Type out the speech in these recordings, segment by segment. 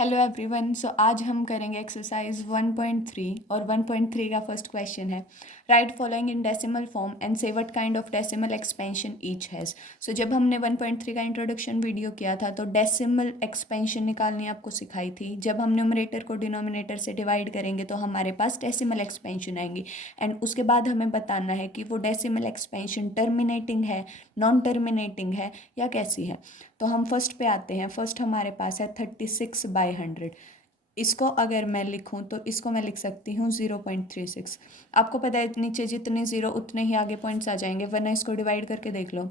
Hello everyone. सो आज हम करेंगे एक्सरसाइज 1.3 और 1.3 का फर्स्ट क्वेश्चन है write following in decimal form and say what kind of decimal expansion each has. So जब हमने 1.3 का इंट्रोडक्शन वीडियो किया था तो डेसिमल एक्सपेंशन निकालनी आपको सिखाई थी। जब हम न्यूमरेटर को डिनोमिनेटर से डिवाइड करेंगे तो हमारे पास डेसिमल एक्सपेंशन आएंगी एंड उसके बाद हमें बताना है कि वो डेसिमल एक्सपेंशन टर्मिनेटिंग है, नॉन टर्मिनेटिंग है या कैसी है। तो हम फर्स्ट पे आते हैं। फर्स्ट हमारे पास है 36/100। इसको अगर मैं लिखूं तो इसको मैं लिख सकती हूँ 0.36। आपको पता है नीचे जितने ज़ीरो उतने ही आगे पॉइंट्स आ जाएंगे, वरना इसको डिवाइड करके देख लो।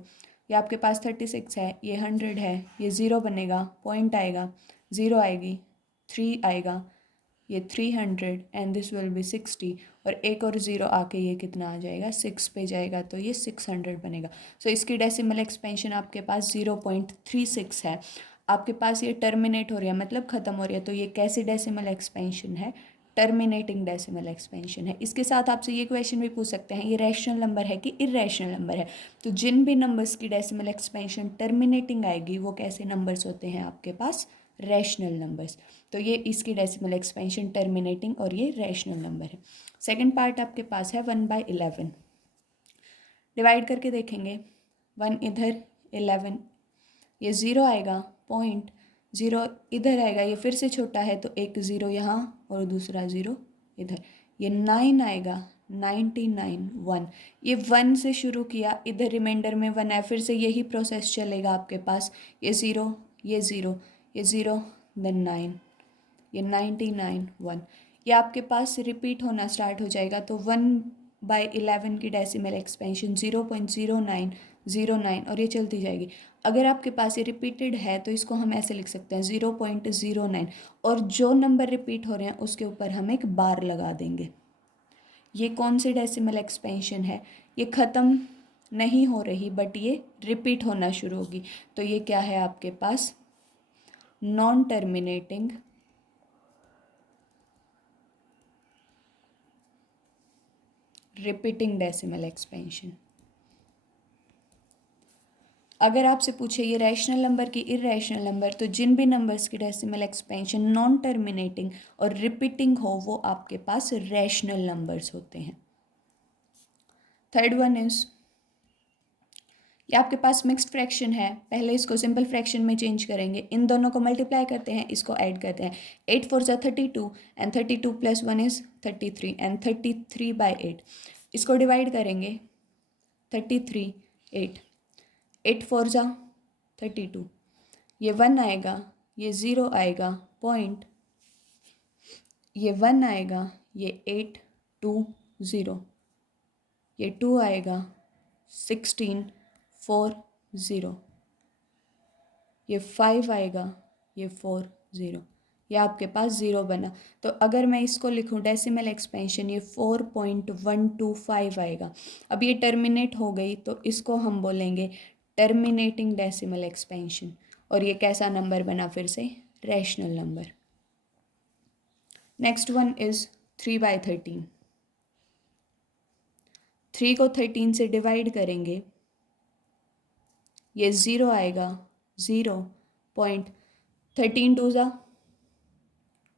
ये आपके पास 36 है, ये 100 है, ये ज़ीरो बनेगा, पॉइंट आएगा, ज़ीरो आएगी, 3 आएगा, ये 300 एंड दिस विल बी 60 और एक और ज़ीरो आके ये कितना आ जाएगा, 6 पे जाएगा तो ये 600 बनेगा। सो इसकी डेसिमल एक्सपेंशन आपके पास 0.36 है। आपके पास ये टर्मिनेट हो रही है मतलब ख़त्म हो रही है, तो ये कैसी डेसिमल एक्सपेंशन है? टर्मिनेटिंग डेसिमल एक्सपेंशन है। इसके साथ आपसे ये क्वेश्चन भी पूछ सकते हैं ये रैशनल नंबर है कि इरेशनल नंबर है। तो जिन भी नंबर्स की डेसिमल एक्सपेंशन टर्मिनेटिंग आएगी वो कैसे नंबर्स होते हैं आपके पास? Rational numbers. तो ये इसकी डेसिमल एक्सपेंशन टर्मिनेटिंग और ये रैशनल नंबर है। सेकंड पार्ट आपके पास है 1/11। डिवाइड करके देखेंगे, 1 इधर, 11, ये ज़ीरो आएगा, पॉइंट, ज़ीरो इधर आएगा, ये फिर से छोटा है तो एक ज़ीरो यहाँ और दूसरा ज़ीरो इधर, ये 9 आएगा, 99, 1। ये 1 से शुरू किया, इधर रिमाइंडर में 1 है, फिर से यही प्रोसेस चलेगा आपके पास। ये ज़ीरो, ये ज़ीरो, ये ज़ीरो, देन 9, ये 99, 1। ये आपके पास रिपीट होना स्टार्ट हो जाएगा। तो 1/11 की डेसिमल एक्सपेंशन 0.0909 और ये चलती जाएगी। अगर आपके पास ये रिपीटेड है तो इसको हम ऐसे लिख सकते हैं 0.09, और जो नंबर रिपीट हो रहे हैं उसके ऊपर हम एक बार लगा देंगे। ये कौन सी डेसिमल एक्सपेंशन है? ये ख़त्म नहीं हो रही बट ये रिपीट होना शुरू होगी, तो ये क्या है आपके पास? Non terminating repeating decimal expansion. अगर आपसे पूछे ये रैशनल नंबर की इरेशनल नंबर, तो जिन भी नंबर्स की डेसिमल एक्सपेंशन नॉन टर्मिनेटिंग और रिपीटिंग हो वो आपके पास रैशनल नंबर्स होते हैं। थर्ड वन इज, ये आपके पास मिक्स्ड फ्रैक्शन है। पहले इसको सिंपल फ्रैक्शन में चेंज करेंगे, इन दोनों को मल्टीप्लाई करते हैं, इसको ऐड करते हैं। 8 4 32 एंड 32 + 1 इज 33 एंड 33/8। इसको डिवाइड करेंगे, 33, 8, 8 4 32, ये 1 आएगा, ये ज़ीरो आएगा, पॉइंट, ये 1 आएगा, ये 8 2 0, ये 2 आएगा, 16 4 0, ये 5 आएगा, ये 4 0, ये आपके पास ज़ीरो बना। तो अगर मैं इसको लिखूं डेसिमल एक्सपेंशन, ये 4.125 आएगा। अब ये टर्मिनेट हो गई तो इसको हम बोलेंगे टर्मिनेटिंग डेसिमल एक्सपेंशन, और ये कैसा नंबर बना? फिर से rational number. Next one is 3/13। 3 को 13 से डिवाइड करेंगे, ये ज़ीरो आएगा, ज़ीरो, पॉइंट, 13 2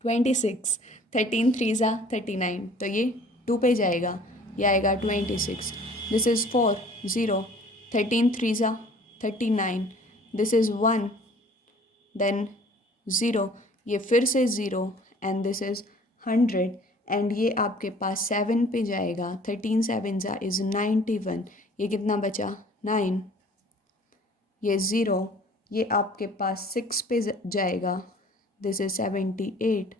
26, 13 3 39, तो ये 2 पे जाएगा, ये आएगा 26। This is 4 0, 13 3 39, this is 1, than zero, ये फिर से zero and this is 100 and ये आपके पास 7 पे जाएगा, 13 7 इज़ 91, ये कितना बचा? 9, ये ज़ीरो, ये आपके पास 6 पे जाएगा, दिस इज़ 78,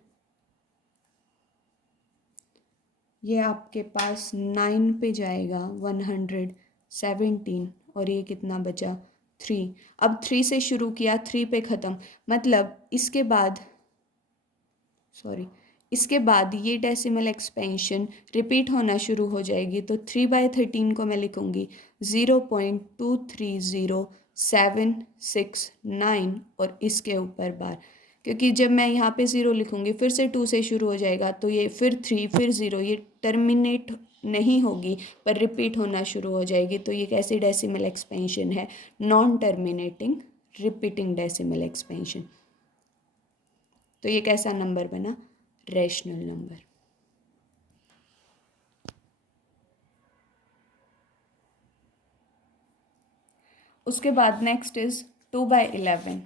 ये आपके पास 9 पे जाएगा, 117, और ये कितना बचा? 3। अब 3 से शुरू किया, 3 पे ख़त्म, मतलब इसके बाद ये डेसिमल एक्सपेंशन रिपीट होना शुरू हो जाएगी। तो 3/13 को मैं लिखूँगी 0.230769 और इसके ऊपर बार, क्योंकि जब मैं यहाँ पे ज़ीरो लिखूँगी फिर से 2 से शुरू हो जाएगा, तो ये फिर 3 फिर ज़ीरो, ये टर्मिनेट नहीं होगी पर रिपीट होना शुरू हो जाएगी। तो ये कैसी डेसिमल एक्सपेंशन है? Non terminating repeating decimal expansion. तो ये कैसा नंबर बना? Rational number. उसके बाद नेक्स्ट इज 2/11।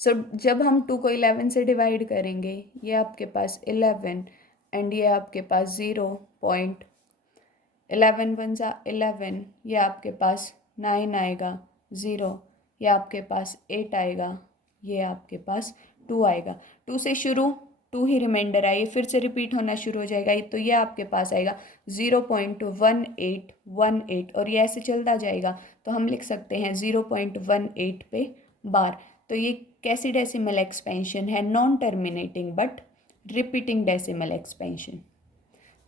सो जब हम 2 को 11 से डिवाइड करेंगे, ये आपके पास 11 एंड ये आपके पास 0.11 वन ज़ा 11, ये आपके पास 9 आएगा, 0, ये आपके पास 8 आएगा, ये आपके पास 2 आएगा। 2 से शुरू, 2 ही रिमाइंडर है, ये फिर से रिपीट होना शुरू हो जाएगा, तो ये आपके पास आएगा 0.1818 और ये ऐसे चलता जाएगा, तो हम लिख सकते हैं 0.18 पे बार। तो ये कैसी डेसिमल एक्सपेंशन है? Non terminating but repeating decimal expansion.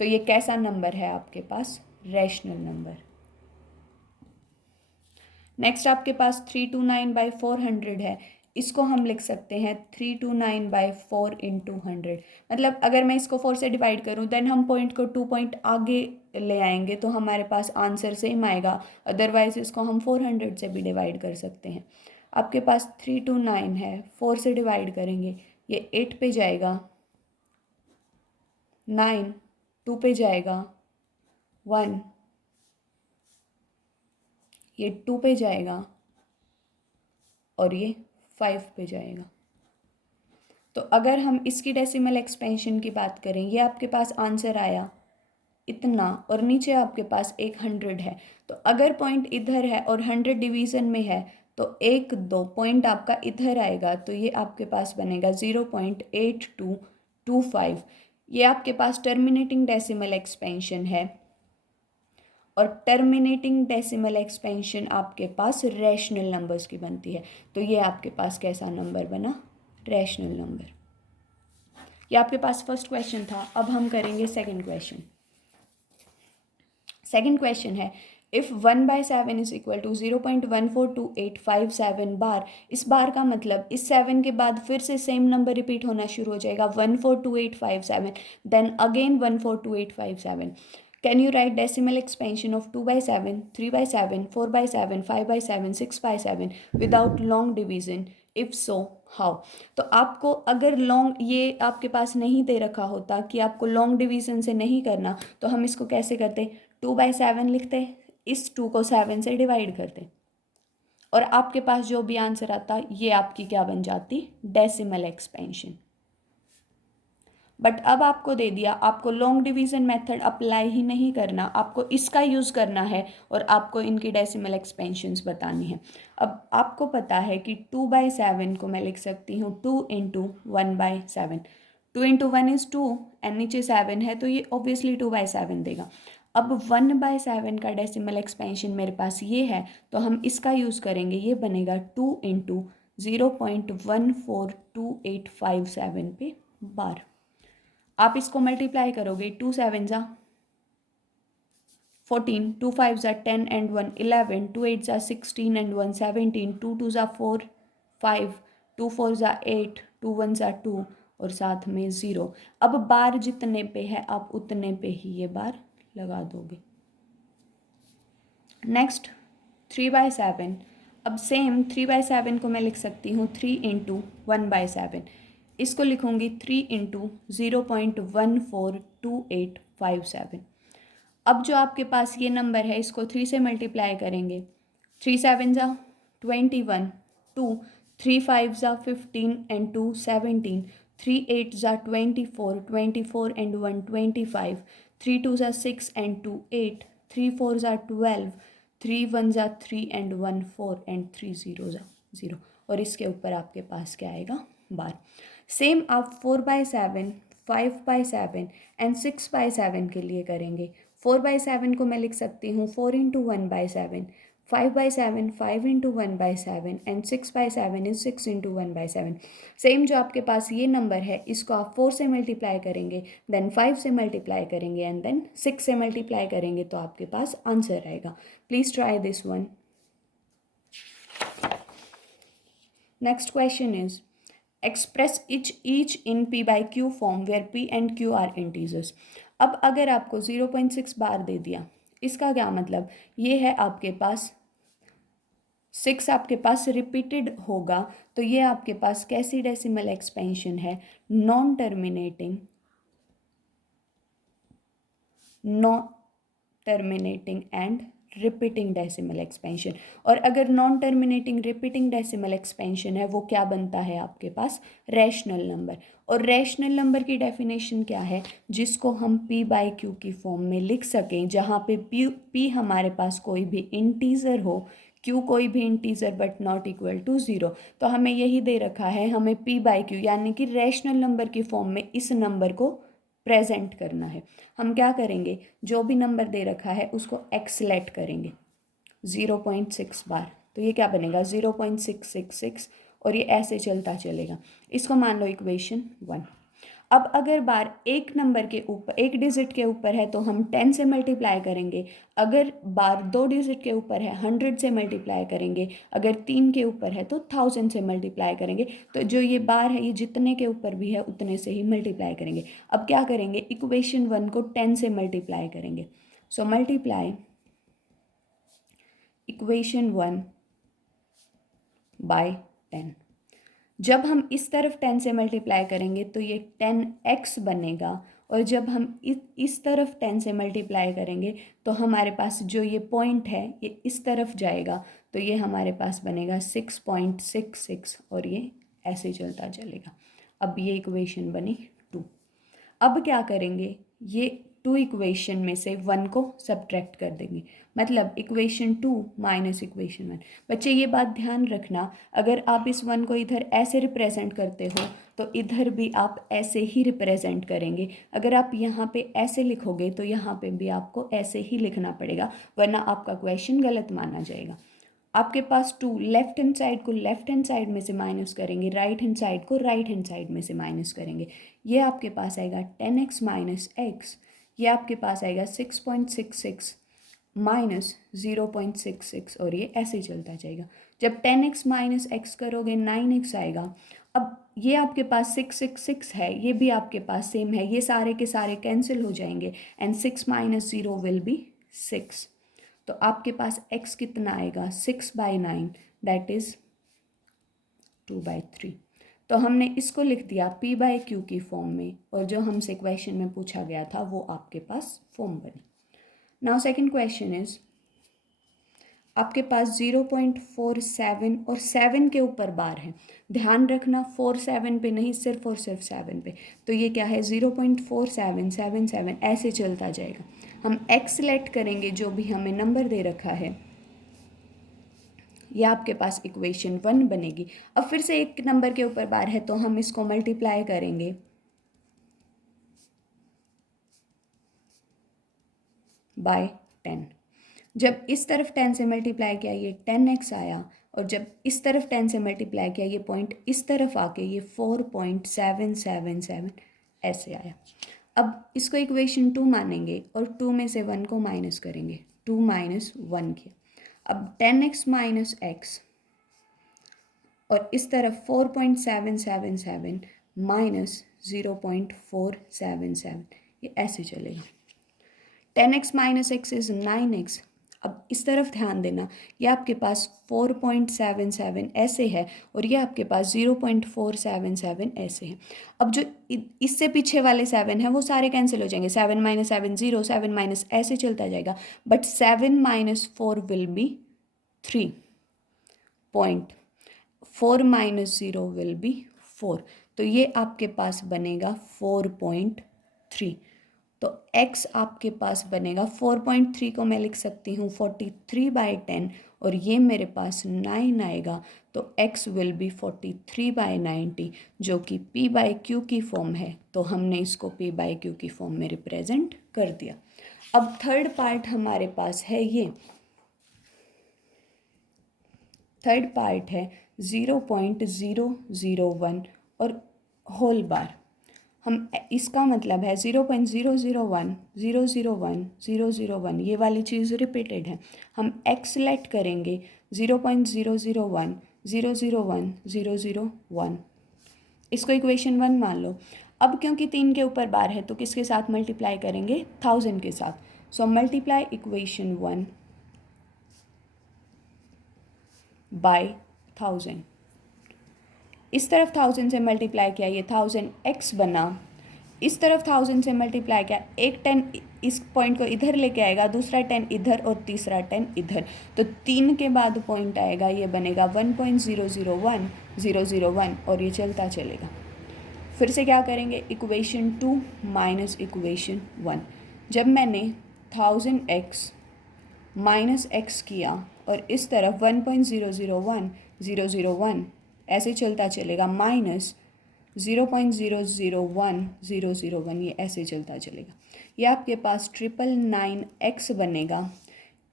तो ये कैसा नंबर है आपके पास? Rational number. नेक्स्ट आपके पास 329/400 है, इसको हम लिख सकते हैं 329/4 इंटू 100। मतलब अगर मैं इसको 4 से डिवाइड करूं देन हम पॉइंट को 2 पॉइंट आगे ले आएंगे तो हमारे पास आंसर सेम आएगा, अदरवाइज इसको हम 400 से भी डिवाइड कर सकते हैं। आपके पास 329 है, 4 से डिवाइड करेंगे, ये 8 पे जाएगा, 9, 2 पे जाएगा, 1, ये 2 पे जाएगा और ये 5 पे जाएगा। तो अगर हम इसकी डेसिमल एक्सपेंशन की बात करें, ये आपके पास आंसर आया इतना और नीचे आपके पास एक 100 है, तो अगर पॉइंट इधर है और 100 डिवीज़न में है तो 1-2 पॉइंट आपका इधर आएगा, तो ये आपके पास बनेगा 0.8225। ये आपके पास टर्मिनेटिंग डेसिमल एक्सपेंशन है और टर्मिनेटिंग डेसिमल एक्सपेंशन आपके पास रैशनल नंबर्स की बनती है। तो ये आपके पास कैसा नंबर बना? Rational number. ये आपके पास फर्स्ट क्वेश्चन था। अब हम करेंगे सेकंड क्वेश्चन। सेकंड क्वेश्चन है इफ़ 1/7 इज इक्वल टू 0.142857 बार। इस बार का मतलब इस 7 के बाद फिर से सेम नंबर रिपीट होना शुरू हो जाएगा 142857, then again 142857। Can you write decimal expansion of 2/7, 3/7, 4/7, 5/7, 6/7 without long division? If so how? तो आपको अगर लॉन्ग ये आपके पास नहीं दे रखा होता कि आपको लॉन्ग डिवीजन से नहीं करना, तो हम इसको कैसे करते? 2/7 लिखते, इस 2 को 7 से डिवाइड करते और आपके पास जो भी आंसर आता ये आपकी क्या बन जाती? Decimal expansion. बट अब आपको दे दिया, आपको लॉन्ग डिवीजन मेथड अप्लाई ही नहीं करना, आपको इसका यूज़ करना है और आपको इनकी डेसिमल एक्सपेंशंस बतानी है। अब आपको पता है कि 2/7 को मैं लिख सकती हूँ 2 इंटू 1/7। 2 इंटू 1 इज़ 2 एंड नीचे 7 है, तो ये ऑब्वियसली 2/7 देगा। अब 1/7 का डेसिमल एक्सपेंशन मेरे पास ये है, तो हम इसका यूज़ करेंगे, ये बनेगा 2 इंटू 0.142857 पे बार। आप इसको मल्टीप्लाई करोगे, 2 7 ज़ा 14, 2 5 ज़ा 10 एंड 1 11, 2 8 ज़ा 16 एंड 1 17, 2 2 ज़ा 4 5, 2 4 ज़ा 8, 2 1 ज़ा 2 और साथ में 0। अब बार जितने पे है आप उतने पे ही ये बार लगा दोगे। नेक्स्ट 3/7। अब सेम 3/7 को मैं लिख सकती हूँ 3 इंटू 1/7। इसको लिखूँगी 3 इंटू 0.142857। अब जो आपके पास ये नंबर है इसको 3 से मल्टीप्लाई करेंगे, 3 7 ज़ा 21, 2 3 5 ज़ा 15 एंड 2 17, 3 8 ज़ा 24, 24 एंड 1 25, 3 2 ज़ा 6 एंड 2 8, 3 4 ज़ा 12, 3 1 ज़ा 3 एंड 1 4 एंड 3 0 ज़ा 0 और इसके ऊपर आपके पास क्या आएगा? बार। सेम आप 4/7, 5/7 एंड 6/7 के लिए करेंगे। 4/7 को मैं लिख सकती हूँ 4 into 1/7, 5/7 5 into 1/7 and 6/7 is 6 into 1/7। Same जो आपके पास ये नंबर है इसको आप 4 से मल्टीप्लाई करेंगे, देन 5 से मल्टीप्लाई करेंगे एंड देन 6 से मल्टीप्लाई करेंगे, तो आपके पास आंसर आएगा। Please try this one. Next question is express each in p/q form where p and q are integers. अब अगर आपको 0.6 बार दे दिया, इसका क्या मतलब? ये है आपके पास 6 आपके पास रिपीटेड होगा, तो ये आपके पास कैसी डेसिमल एक्सपेंशन है? Non terminating and repeating decimal expansion. और अगर non terminating repeating decimal expansion है, वो क्या बनता है आपके पास? Rational number. और रैशनल नंबर की डेफिनेशन क्या है? जिसको हम p/q की फॉर्म में लिख सकें, जहाँ पे p हमारे पास कोई भी इंटीजर हो, q कोई भी integer but not equal to 0। तो हमें यही दे रखा है, हमें p/q यानी कि रैशनल नंबर की फॉर्म में इस नंबर को प्रेजेंट करना है। हम क्या करेंगे, जो भी नंबर दे रखा है उसको एक्सलेट करेंगे 0.6 बार, तो ये क्या बनेगा? 0.666, और ये ऐसे चलता चलेगा। इसको मान लो इक्वेशन 1। अब अगर बार एक नंबर के ऊपर, एक डिजिट के ऊपर है तो हम 10 से मल्टीप्लाई करेंगे। अगर बार 2 डिजिट के ऊपर है 100 से मल्टीप्लाई करेंगे। अगर 3 के ऊपर है तो 1000 से मल्टीप्लाई करेंगे। तो जो ये बार है, ये जितने के ऊपर भी है उतने से ही मल्टीप्लाई करेंगे। अब क्या करेंगे, इक्वेशन 1 को 10 से मल्टीप्लाई करेंगे। So multiply equation 1 by 10। जब हम इस तरफ 10 से मल्टीप्लाई करेंगे तो ये 10x बनेगा, और जब हम इस तरफ 10 से मल्टीप्लाई करेंगे तो हमारे पास जो ये पॉइंट है ये इस तरफ जाएगा, तो ये हमारे पास बनेगा 6.66, और ये ऐसे चलता चलेगा। अब ये इक्वेशन बनी 2। अब क्या करेंगे, ये 2 इक्वेशन में से 1 को सब्ट्रैक्ट कर देंगे, मतलब इक्वेशन 2 माइनस इक्वेशन 1। बच्चे ये बात ध्यान रखना, अगर आप इस 1 को इधर ऐसे रिप्रेजेंट करते हो तो इधर भी आप ऐसे ही रिप्रेजेंट करेंगे। अगर आप यहाँ पे ऐसे लिखोगे तो यहाँ पे भी आपको ऐसे ही लिखना पड़ेगा, वरना आपका क्वेश्चन गलत माना जाएगा। आपके पास 2, लेफ्ट हैंड साइड को लेफ्ट हैंड साइड में से माइनस करेंगे, राइट हैंड साइड को राइट हैंड साइड में से माइनस करेंगे। ये आपके पास आएगा 10x माइनस एक्स, ये आपके पास आएगा 6.66 माइनस 0.66, और ये ऐसे चलता जाएगा। जब 10x माइनस एक्स करोगे 9x आएगा। अब ये आपके पास 666 है, ये भी आपके पास सेम है, ये सारे के सारे कैंसिल हो जाएंगे, एंड 6 माइनस 0 विल बी 6। तो आपके पास x कितना आएगा? 6/9, दैट इज 2/3। तो हमने इसको लिख दिया p/q की फॉर्म में, और जो हमसे क्वेश्चन में पूछा गया था वो आपके पास फॉर्म बनी। नाउ सेकंड क्वेश्चन इज, आपके पास 0.47 और 7 के ऊपर बार है। ध्यान रखना 47 पे नहीं, सिर्फ और सिर्फ 7 पे। तो ये क्या है? 0.4777 ऐसे चलता जाएगा। हम एक्स सेलेक्ट करेंगे, जो भी हमें नंबर दे रखा है, यह आपके पास इक्वेशन 1 बनेगी। अब फिर से एक नंबर के ऊपर बार है तो हम इसको मल्टीप्लाई करेंगे बाय 10। जब इस तरफ 10 से मल्टीप्लाई किया ये 10x आया, और जब इस तरफ 10 से मल्टीप्लाई किया ये पॉइंट इस तरफ आके ये 4.777 ऐसे आया। अब इसको इक्वेशन 2 मानेंगे और 2 में से 1 को माइनस करेंगे, 2 माइनस 1 किया। अब 10x माइनस एक्स, और इस तरफ 4.777 माइनस 0.477, ये ऐसे चलेगा। 10x minus x is 9x। अब इस तरफ ध्यान देना, ये आपके पास 4.77 ऐसे है, और ये आपके पास 0.477 ऐसे है। अब जो इससे पीछे वाले 7 हैं वो सारे कैंसिल हो जाएंगे, 7 माइनस 7 0, 7 माइनस ऐसे चलता जाएगा, but 7 minus 4 will be 3, 4 minus 0 will be 4। तो ये आपके पास बनेगा 4.3। तो x आपके पास बनेगा 4.3 को मैं लिख सकती हूँ 43/10, और ये मेरे पास 9 आएगा। तो x विल बी 43/90, जो कि p/q की फॉर्म है। तो हमने इसको p/q की फॉर्म में रिप्रेजेंट कर दिया। अब थर्ड पार्ट हमारे पास है, ये थर्ड पार्ट है 0.001 और होल बार। हम इसका मतलब है 0.001 001 001, ये वाली चीज़ रिपीटेड है। हम x सेलेक्ट करेंगे 0.001 001 001, इसको इक्वेशन 1 मान लो। अब क्योंकि 3 के ऊपर बार है तो किसके साथ मल्टीप्लाई करेंगे? 1000 के साथ। So multiply equation 1 by 1000। इस तरफ 1000 से मल्टीप्लाई किया, ये 1000x बना। इस तरफ 1000 से मल्टीप्लाई किया, एक 10 इस पॉइंट को इधर लेके आएगा, दूसरा 10 इधर और तीसरा 10 इधर, तो 3 के बाद पॉइंट आएगा, ये बनेगा 1.001001 और ये चलता चलेगा। फिर से क्या करेंगे, इक्वेशन 2 माइनस इक्वेशन 1। जब मैंने 1000x माइनस x किया और इस तरफ 1.001001 ऐसे चलता चलेगा, माइनस 0.001001 ये ऐसे चलता चलेगा। ये आपके पास 999x बनेगा।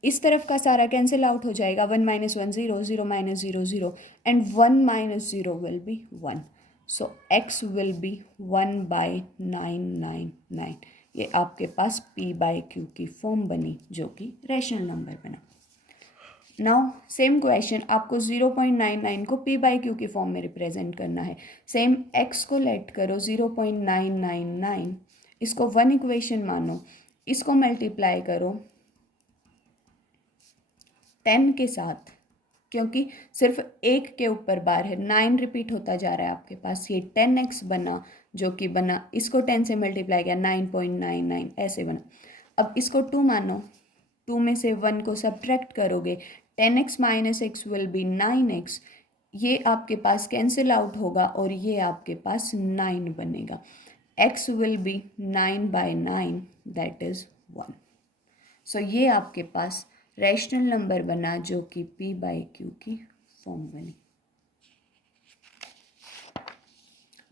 इस तरफ का सारा कैंसिल आउट हो जाएगा, 1 minus 1 0, 0 minus 0 0 and 1 minus 0 will be 1। So x will be 1/999। ये आपके पास p/q की फॉर्म बनी, जो कि रैशनल नंबर बना। नाउ सेम क्वेश्चन, आपको 0.99 को p/q की फॉर्म में रिप्रेजेंट करना है। सेम x को लेट करो 0.999, इसको 1 इक्वेशन मानो, इसको मल्टीप्लाई करो 10 के साथ, क्योंकि सिर्फ एक के ऊपर बार है, 9 रिपीट होता जा रहा है आपके पास। ये 10x बना, जो कि बना, इसको 10 से मल्टीप्लाई किया 9.99 ऐसे बना। अब इसको 2 मानो, 2 में से 1 को सब्ट्रैक्ट करोगे, 10x minus x will be 9x। ये आपके पास कैंसिल आउट होगा और ये आपके पास 9 बनेगा। x will be 9/9 that is 1। सो ये आपके पास रैशनल नंबर बना, जो कि p/q की फॉर्म बनी।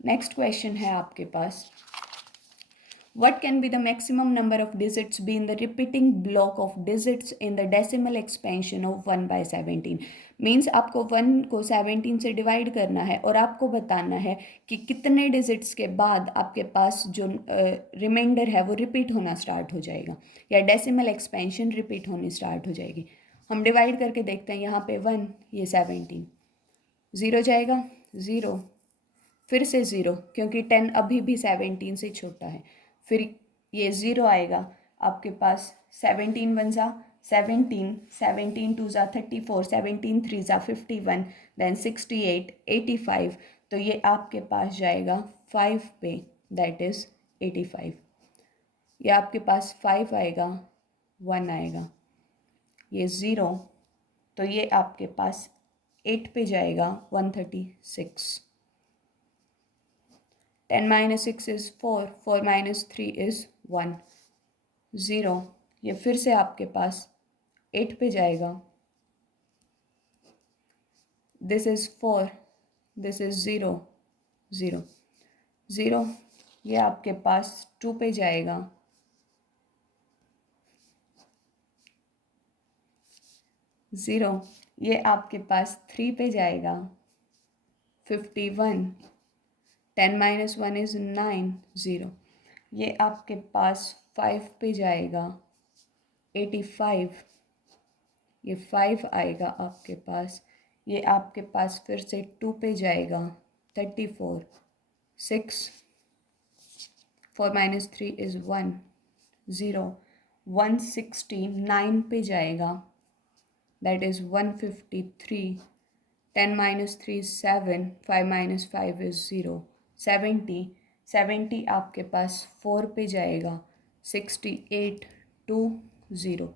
नेक्स्ट क्वेश्चन है आपके पास, what can be the maximum number of digits be in the repeating block of digits in the decimal expansion of 1/17? Means आपको 1 को 17 से डिवाइड करना है और आपको बताना है कि कितने डिजिट्स के बाद आपके पास जो रिमाइंडर है वो रिपीट होना स्टार्ट हो जाएगा, या डेसिमल एक्सपेंशन रिपीट होनी स्टार्ट हो जाएगी। हम डिवाइड करके देखते हैं, यहाँ पे 1, ये 17, 0 जाएगा 0, फिर से 0, क्योंकि 10 अभी भी 17 से छोटा है, फिर ये 0 आएगा आपके पास, 17 1 ज़ा 17, 17 2 ज़ा 34, 17 3 ज़ा 51, देन 68, 85, तो ये आपके पास जाएगा 5 पे, दैट इज़ 85। ये आपके पास 5 आएगा, 1 आएगा, ये 0, तो ये आपके पास 8 पे जाएगा, 136। 10 minus 6 is 4, 4 minus 3 is 1, 0, ये फिर से आपके पास 8 पे जाएगा, this is 4, this is 0, 0, 0, ये आपके पास 2 पे जाएगा, 0, ये आपके पास 3 पे जाएगा, 51, 10 minus 1 is 9, 0, ये आपके पास 5 पे जाएगा, 85, ये 5 आएगा आपके पास, ये आपके पास फिर से 2 पे जाएगा, 34, 6, 4 minus 3 is 1, 0, 169 पे जाएगा, that is 153, 10 minus 3 is 7, 5 minus 5 is 0, 70, 70 आपके पास 4 पे जाएगा, 68, 2, 0,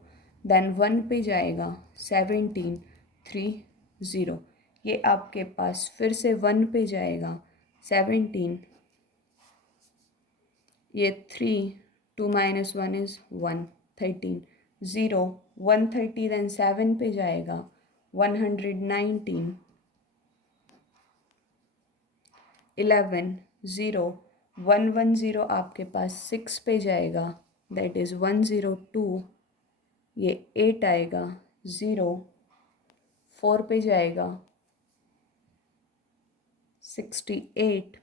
देन 1 पे जाएगा, 17, 3, 0, ये आपके पास फिर से 1 पे जाएगा, 17, ये 3, 2 minus 1 is 1, 13, 0, 130, देन 7 पे जाएगा, 119, 11, 0, 110 आपके पास 6 पे जाएगा, दैट इज़ 102, ये 8 आएगा, 0, 4 पे जाएगा, 68,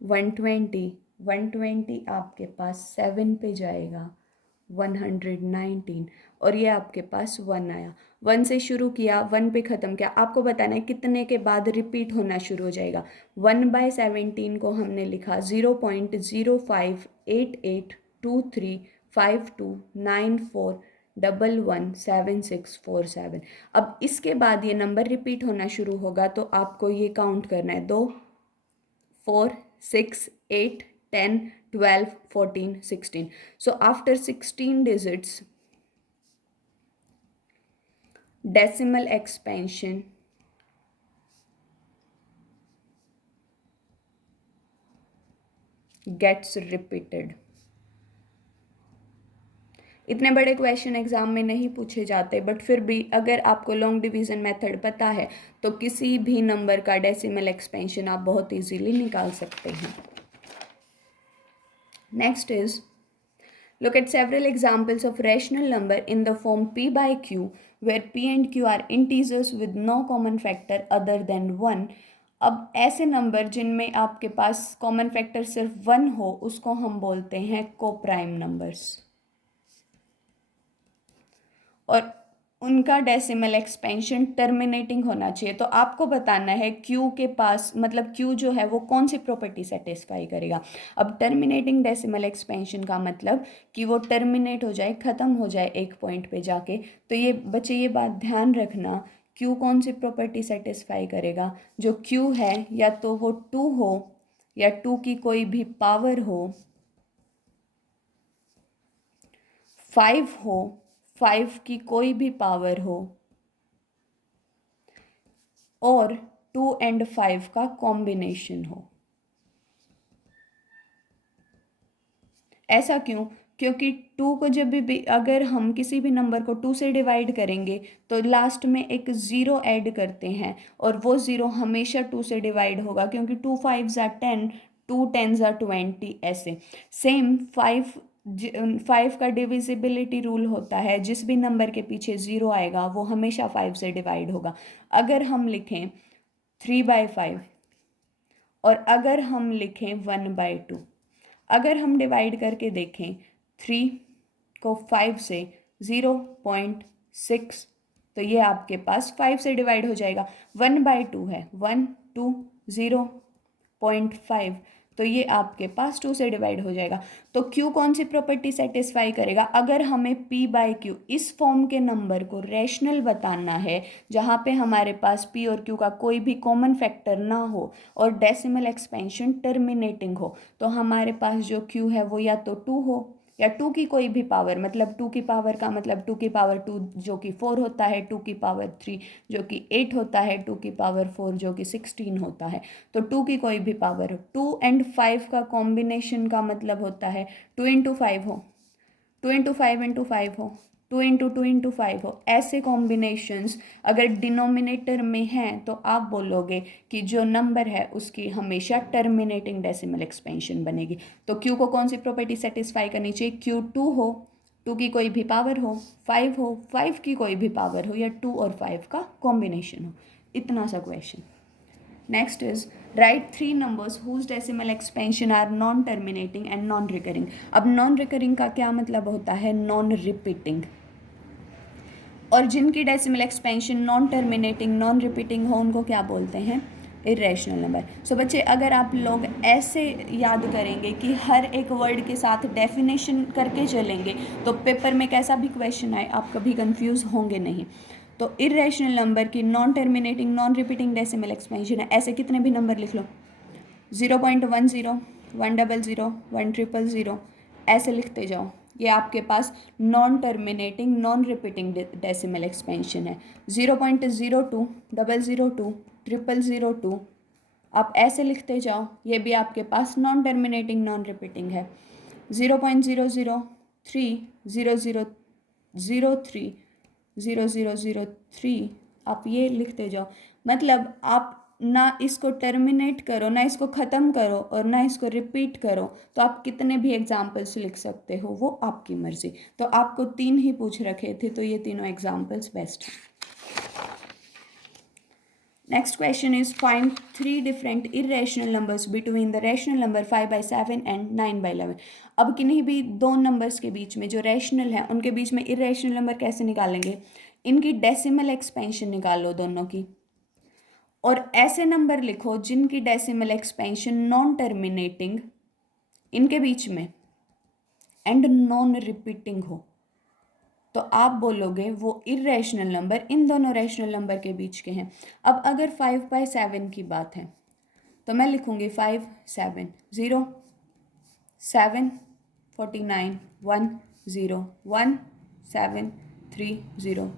120 आपके पास 7 पे जाएगा, 119, और ये आपके पास 1 आया। 1 से शुरू किया, 1 पे ख़त्म किया, आपको बताना है कितने के बाद रिपीट होना शुरू हो जाएगा। 1/17 को हमने लिखा 0.0588235294 117647। अब इसके बाद ये नंबर रिपीट होना शुरू होगा तो आपको ये काउंट करना है 2 4 6 8 10 12 14 16। So after 16 digits, decimal expansion gets repeated। इतने बड़े क्वेश्चन एग्जाम में नहीं पूछे जाते, बट फिर भी अगर आपको लॉन्ग डिवीजन मेथड पता है तो किसी भी नंबर का डेसिमल एक्सपेंशन आप बहुत इजीली निकाल सकते हैं। Next is, look at several examples of rational number in the form p by q, where p and q are integers with no common factor other than 1। अब ऐसे number जिनमें आपके पास common factor सिर्फ 1 हो उसको हम बोलते हैं कोप्राइम नंबर्स, और उनका डेसिमल एक्सपेंशन टर्मिनेटिंग होना चाहिए। तो आपको बताना है क्यू के पास, मतलब क्यू जो है वो कौन सी प्रॉपर्टी सेटिस्फाई करेगा। अब टर्मिनेटिंग डेसिमल एक्सपेंशन का मतलब कि वो टर्मिनेट हो जाए, ख़त्म हो जाए एक पॉइंट पे जाके। तो ये बच्चे ये बात ध्यान रखना, क्यू कौन सी प्रॉपर्टी सेटिस्फाई करेगा। जो क्यू है या तो वो 2 हो या 2 की कोई भी पावर हो, 5 हो, 5 की कोई भी पावर हो, और 2 and 5 का कॉम्बिनेशन हो। ऐसा क्यों? क्योंकि 2 को जब भी अगर हम किसी भी नंबर को 2 से डिवाइड करेंगे तो लास्ट में एक ज़ीरो ऐड करते हैं, और वो ज़ीरो हमेशा 2 से डिवाइड होगा, क्योंकि 2 5s are 10, 2 10s are 20। ऐसे सेम 5 का डिविजिबिलिटी रूल होता है, जिस भी नंबर के पीछे ज़ीरो आएगा वो हमेशा 5 से डिवाइड होगा। अगर हम लिखें 3/5 और अगर हम लिखें 1/2, अगर हम डिवाइड करके देखें 3 को 5 से 0.6, तो ये आपके पास 5 से डिवाइड हो जाएगा। 1/2 है, 1 2 0.5, तो ये आपके पास 2 से डिवाइड हो जाएगा। तो Q कौन सी प्रॉपर्टी सेटिस्फाई करेगा? अगर हमें P/Q इस फॉर्म के नंबर को रैशनल बताना है, जहाँ पे हमारे पास P और Q का कोई भी कॉमन फैक्टर ना हो और डेसिमल एक्सपेंशन टर्मिनेटिंग हो, तो हमारे पास जो Q है वो या तो 2 हो या 2 की कोई भी पावर, मतलब 2 की पावर का मतलब 2 की पावर 2 जो कि 4 होता है, 2 की पावर 3 जो कि 8 होता है, 2 की पावर 4 जो कि 16 होता है। तो 2 की कोई भी पावर हो, 2 and 5 का कॉम्बिनेशन का मतलब होता है 2 into 5 हो, 2 into 5 into 5 हो, 2 into 2 into 5 हो। ऐसे कॉम्बिनेशंस अगर डिनोमिनेटर में हैं तो आप बोलोगे कि जो नंबर है उसकी हमेशा टर्मिनेटिंग डेसिमल एक्सपेंशन बनेगी। तो Q को कौन सी प्रॉपर्टी सेटिस्फाई करनी चाहिए? Q 2 हो, 2 की कोई भी पावर हो, 5 हो, 5 की कोई भी पावर हो, या 2 और 5 का कॉम्बिनेशन हो। इतना सा question. Next is, write 3 numbers whose decimal expansion are non-terminating and non-recurring। अब non-recurring का क्या मतलब होता है? non-repeating। और जिनकी decimal expansion non terminating non repeating हो उनको क्या बोलते हैं? Irrational number. सो बच्चे अगर आप लोग ऐसे याद करेंगे कि हर एक वर्ड के साथ डेफिनेशन करके चलेंगे तो पेपर में कैसा भी क्वेश्चन आए आप कभी कंफ्यूज होंगे नहीं। तो इरेशनल नंबर की non terminating non repeating decimal expansion है, ऐसे कितने भी नंबर लिख लो, 0.10, 100, 100, ऐसे लिखते जाओ। ये आपके पास non terminating non repeating decimal expansion है। 0.02, 002, 0002, आप ऐसे लिखते जाओ, ये भी आपके पास नॉन टर्मिनेटिंग नॉन रिपीटिंग है। 0.003, 0003, 0003, आप ये लिखते जाओ। मतलब आप ना इसको टर्मिनेट करो, ना इसको ख़त्म करो और ना इसको रिपीट करो, तो आप कितने भी एग्जाम्पल्स लिख सकते हो, वो आपकी मर्ज़ी। तो आपको 3 ही पूछ रखे थे, तो ये तीनों एग्जाम्पल्स बेस्ट हैं। Next question is, find 3 different irrational numbers between the rational number 5/7 and 9/11। अब किन्हीं भी दो नंबर्स के बीच में जो रैशनल है उनके बीच में इरेशनल नंबर कैसे निकालेंगे? इनकी डेसिमल एक्सपेंशन निकालो दोनों की, और ऐसे नंबर लिखो जिनकी डेसिमल एक्सपेंशन नॉन टर्मिनेटिंग इनके बीच में एंड नॉन रिपीटिंग हो। तो आप बोलोगे वो इर्रेशनल नंबर इन दोनों रैशनल नंबर के बीच के हैं। अब अगर 5/7 की बात है तो मैं लिखूँगी 5 7 0 7 49 1 0 1 7 3 0।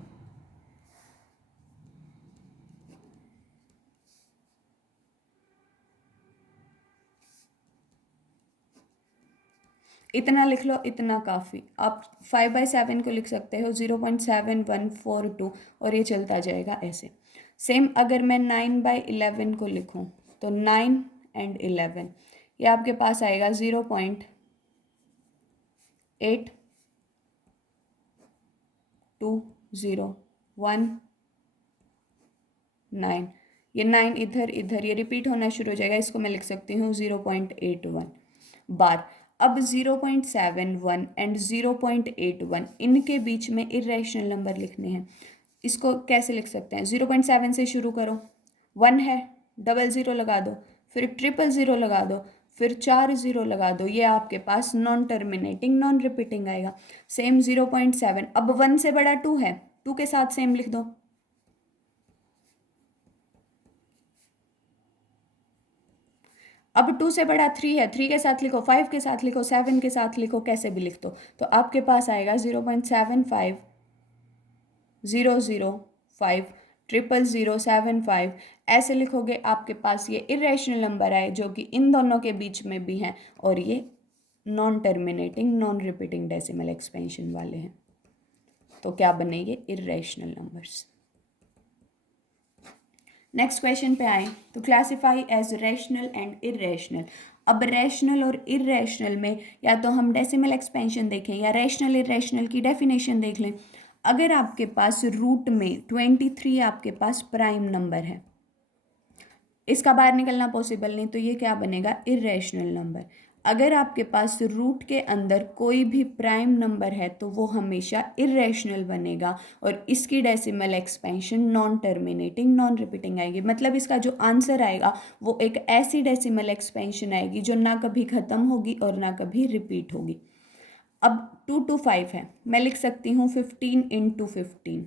इतना लिख लो, इतना काफ़ी। आप 5/7 को लिख सकते हो 0.7142 और ये चलता जाएगा ऐसे। सेम अगर मैं 9/11 को लिखूं तो 9 एंड 11 ये आपके पास आएगा 0.8201 9। ये 9 इधर इधर ये रिपीट होना शुरू हो जाएगा, इसको मैं लिख सकती हूँ 0.81 बार। अब 0.71 एंड 0.81 इनके बीच में इरेशनल नंबर लिखने हैं। इसको कैसे लिख सकते हैं? 0.7 से शुरू करो, 1 है, डबल ज़ीरो लगा दो, फिर ट्रिपल ज़ीरो लगा दो, फिर 4 ज़ीरो लगा दो, ये आपके पास नॉन टर्मिनेटिंग नॉन रिपीटिंग आएगा। सेम 0.7, अब 1 से बड़ा 2 है, 2 के साथ सेम लिख दो। अब 2 से बड़ा 3 है, 3 के साथ लिखो, 5 के साथ लिखो, 7 के साथ लिखो, कैसे भी लिख दो। तो आपके पास आएगा 0.75 ट्रिपल ज़ीरो 75। ऐसे लिखोगे, आपके पास ये इरेशनल नंबर आए जो कि इन दोनों के बीच में भी हैं और ये non terminating non repeating decimal expansion वाले हैं। तो क्या बने ये इरेशनल नंबर्स। नेक्स्ट क्वेश्चन पे आए तो classify as rational and irrational. अब रैशनल और इरेशनल में या तो हम डेसिमल एक्सपेंशन देखें या रैशनल इरेशनल की डेफिनेशन देख लें। अगर आपके पास रूट में 23 आपके पास प्राइम नंबर है, इसका बाहर निकलना पॉसिबल नहीं, तो ये क्या बनेगा? Irrational number. अगर आपके पास रूट के अंदर कोई भी प्राइम नंबर है तो वो हमेशा इरेशनल बनेगा और इसकी decimal expansion non terminating non repeating आएगी। मतलब इसका जो आंसर आएगा वो एक ऐसी डेसिमल एक्सपेंशन आएगी जो ना कभी ख़त्म होगी और ना कभी रिपीट होगी। अब 2 to 5 है, मैं लिख सकती हूँ 15 × 15,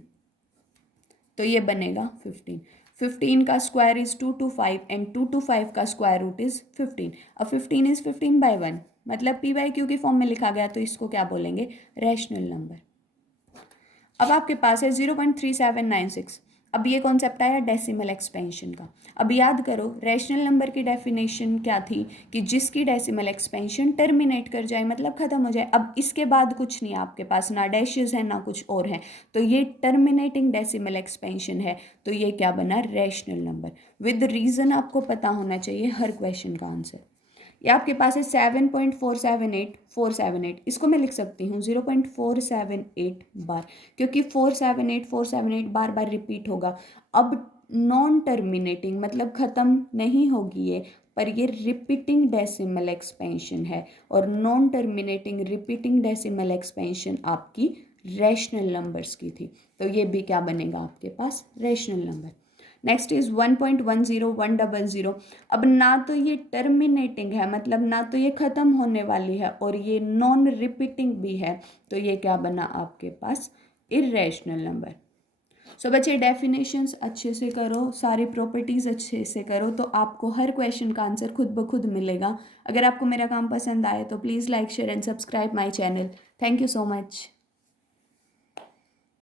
तो ये बनेगा 15। 15 का square is 2 to 5 and 2 to 5 का स्क्वायर रूट इज 15। अब 15 इज 15/1, मतलब p/q की फॉर्म में लिखा गया, तो इसको क्या बोलेंगे? Rational number. अब आपके पास है 0.3796। अब ये कॉन्सेप्ट आया डेसिमल एक्सपेंशन का। अब याद करो रैशनल नंबर की डेफिनेशन क्या थी कि जिसकी डेसिमल एक्सपेंशन टर्मिनेट कर जाए, मतलब ख़त्म हो जाए। अब इसके बाद कुछ नहीं है आपके पास, ना डैशेस है ना कुछ और है, तो ये टर्मिनेटिंग डेसिमल एक्सपेंशन है, तो ये क्या बना? Rational number. विद रीज़न आपको पता होना चाहिए हर क्वेश्चन का आंसर। ये आपके पास है 7.478478, इसको मैं लिख सकती हूँ 0.478 बार, क्योंकि 478 बार बार रिपीट होगा। अब नॉन टर्मिनेटिंग मतलब ख़त्म नहीं होगी ये, पर ये रिपीटिंग डेसिमल एक्सपेंशन है और non terminating repeating decimal expansion आपकी रैशनल नंबर्स की थी, तो ये भी क्या बनेगा आपके पास? Rational number. Next is 1.10100। अब ना तो ये टर्मिनेटिंग है, मतलब ना तो ये ख़त्म होने वाली है, और ये नॉन रिपीटिंग भी है, तो ये क्या बना आपके पास? Irrational number. सो बच्चे डेफिनेशंस अच्छे से करो, सारी प्रॉपर्टीज़ अच्छे से करो, तो आपको हर क्वेश्चन का आंसर खुद ब खुद मिलेगा। अगर आपको मेरा काम पसंद आए तो please like share and subscribe my channel. Thank you so much.